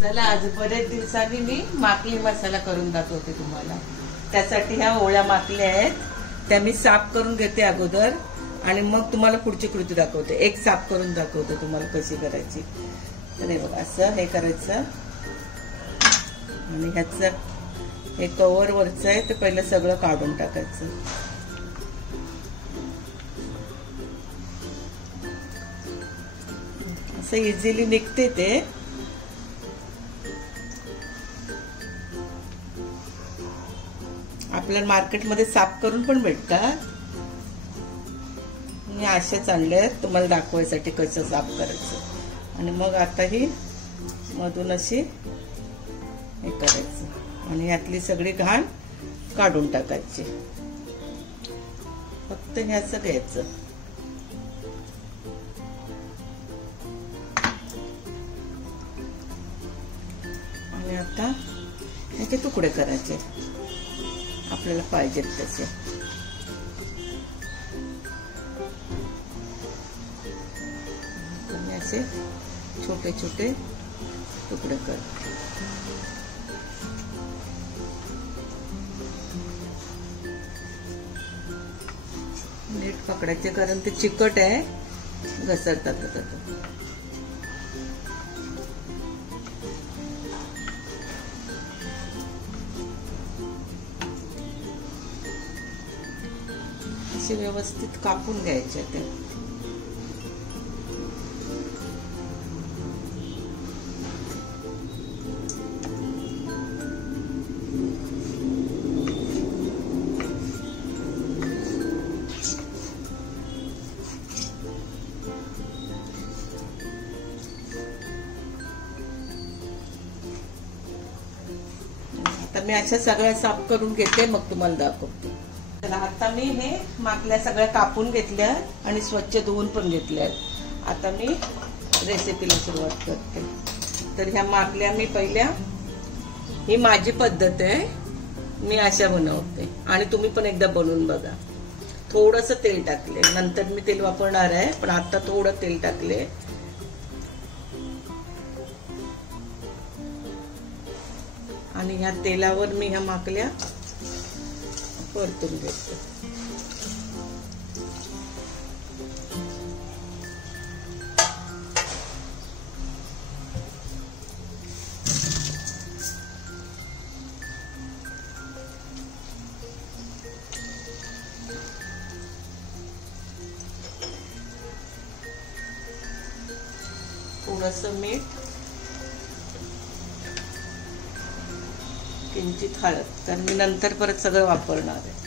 चला आज बरेच दिवसांनी मी माकली मसाला करून दाखवते तुम्हाला। त्यासाठी ह्या ओळ्या माकल्या आहेत, त्या मी साफ करून घेते अगोदर आणि मग तुम्हाला पुढची कृती दाखवते। एक साफ करून दाखवते तुम्हाला कशी करायची। तर हे बघा असं हे करायचं आणि ह्याचं हे कव्हर वरचं आहे ते पहिलं सगळं काढून टाकायचं। असं इझिली निघते ते। आपल्याला मार्केटमध्ये साफ करून पण भेटतात, मी असेच आणले तुम्हाला दाखवायसाठी कसं साफ करायचं। आणि मग आता ही मधून अशी हे करायचं आणि यातली सगळी घाण काढून टाकायची। फक्त ह्याचं घ्यायचं आणि आता ह्याचे तुकडे करायचे आपल्याला पाहिजेत तसे। असे छोटे छोटे तुकडे कर। नीट पकडायचे कारण ते चिकट आहे, घसरतात होता तो। असे व्यवस्थित कापून घ्यायचे ते। आता मी अशा सगळ्या साफ करून घेते मग तुम्हाला दाखवते। चला आता मी हे माकल्या सगळ्या कापून घेतल्या आणि स्वच्छ धुवून पण घेतल्या। आता मी रेसिपीला सुरुवात करते। तर ह्या माकल्या मी पहिल्या, ही माझी पद्धत आहे, मी अशा बनवते आणि तुम्ही पण एकदा बनवून बघा। थोडंसं तेल टाकले, नंतर मी तेल वापरणार आहे पण आता थोडं तेल टाकले आणि ह्या तेलावर मी ह्या माकल्या परतून घेते। थोडंसं मीठ, किंचित हळद, तर मी नंतर परत सगळं वापरणार आहे।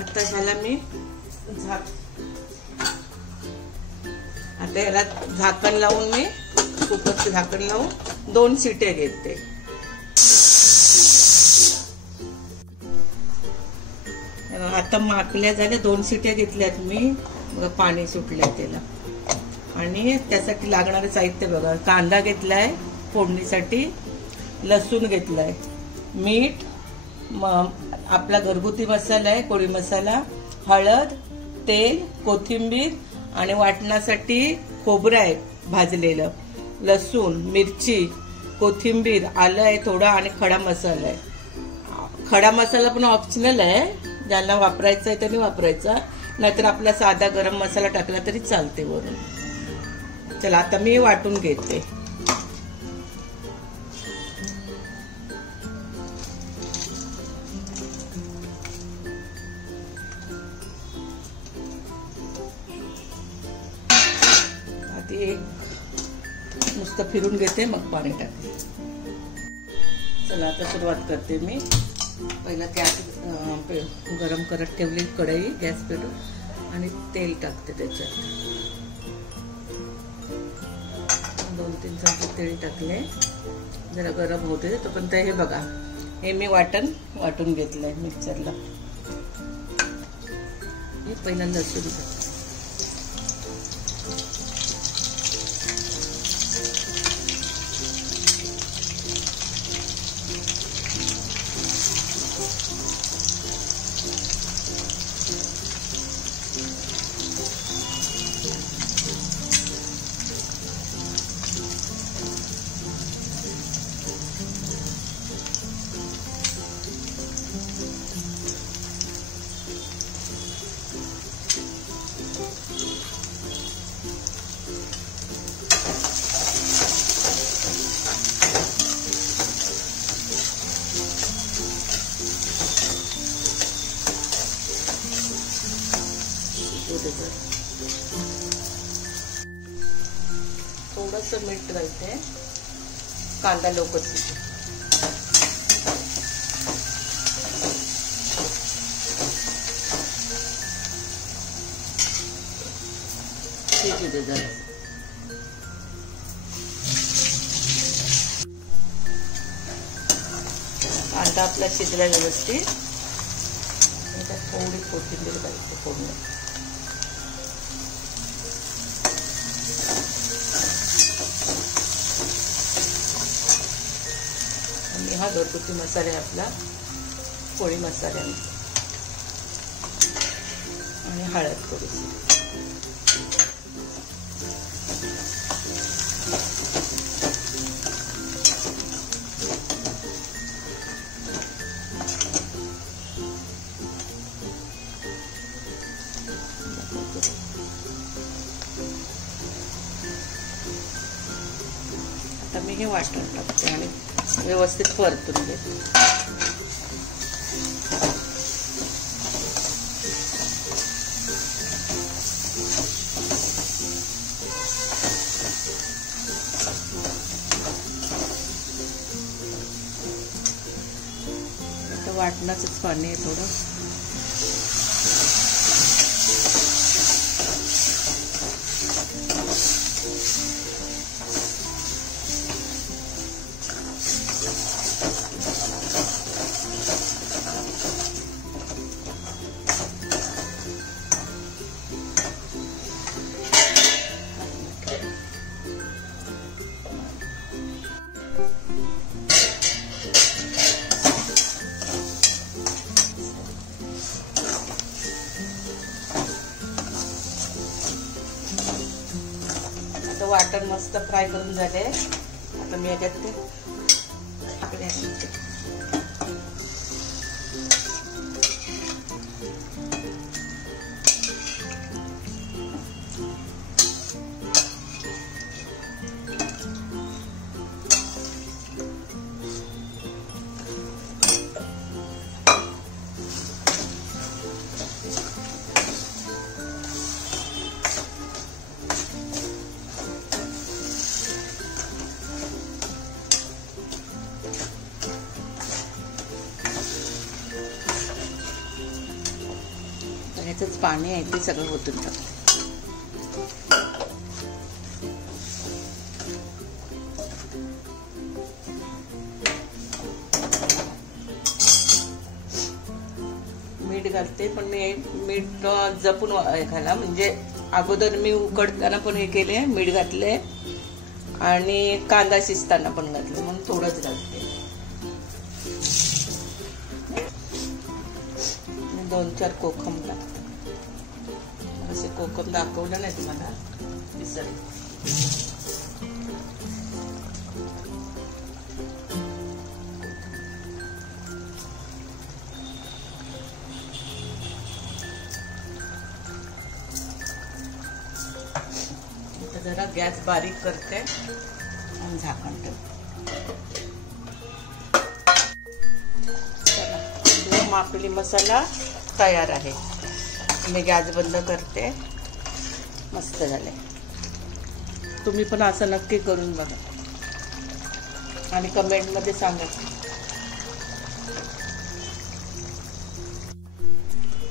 आता ह्याला मी आता ह्याला झाकण लावून मी कुकरचं झाकण लावून 2 शिट्या घेते। आता माकल्या झाल्या, 2 शिट्या घेतल्यात मी, बघा पाणी सुटलंय त्याला। आणि त्यासाठी लागणारं साहित्य बघा, कांदा घेतलाय फोडणीसाठी, लसूण घेतलाय, मीठ, आपला घरगुती मसाला आहे कोळी मसाला, हळद, तेल, कोथिंबीर आणि वाटण्यासाठी खोबरं आहे भाजलेलं, लसूण, मिरची, कोथिंबीर, आलं आहे थोडं आणि खडा मसाला आहे। खडा मसाला पण ऑप्शनल आहे, ज्यांना वापरायचा आहे त्यांनी वापरायचा, नाहीतर आपला साधा गरम मसाला टाकला तरी चालते वरून। चला आता मी वाटून घेते। एक नुसतं फिरून घेते मग पाणी टाकते। चला आता सुरुवात करते मी। पहिला गॅस गरम करत ठेवली कढई, गॅस पेटून आणि तेल टाकते त्याच्यात. 2-3 चमचे तेल टाकले. जरा गरम होते तोपर्यंत हे बघा, हे मी वाटून घेतलंय मिक्सरला. हे पहिल्यांदा लसूण टाकते. थोडस मीठ घालते. कांदा लवकर शिजू दे जरा. कांदा आपला शिजला व्यवस्थित. थोडी कोथिंबीर घालते फोडणी. आणि हा घरगुती मसाला आहे आपला, पोळी मसाला आणि हळद थोडीशी. आता मी हे वाटण टाकते आणि व्यवस्थित परतून घेते. आता वाटणाचंच पाणी आहे थोडं. वाटण मस्त फ्राय करून झाले. आता मी याच्यात ते ह्याचंच पाणी आहे ते सगळं ओतून टाकते. मीठ घालते, पण मी मीठ जपून घाला. म्हणजे अगोदर मी उकडताना पण हे केले, मीठ घातले आणि कांदा शिजताना पण घातले, म्हणून थोडंच घालते. 2-4 कोकम लागतात. असे कोकम दाखवलं नाही तुम्हाला, विसरले. जरा गॅस बारीक करते आणि झाकण ठेवते. चला, मापली मसाला तयार आहे. मी गॅस बंद करते. मस्त झाले. तुम्ही पण असं नक्की करून बघा आणि कमेंट मध्ये सांगा.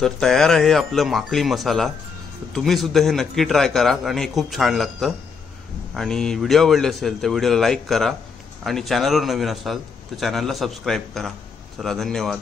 तर तयार आहे आपलं माकळी मसाला. तर तुम्ही सुद्धा हे नक्की ट्राय करा आणि हे खूप छान लागतं. आणि व्हिडिओ आवडले असेल तर व्हिडिओला लाईक करा आणि चॅनलवर नवीन असाल तर चॅनलला सबस्क्राईब करा. चला, धन्यवाद.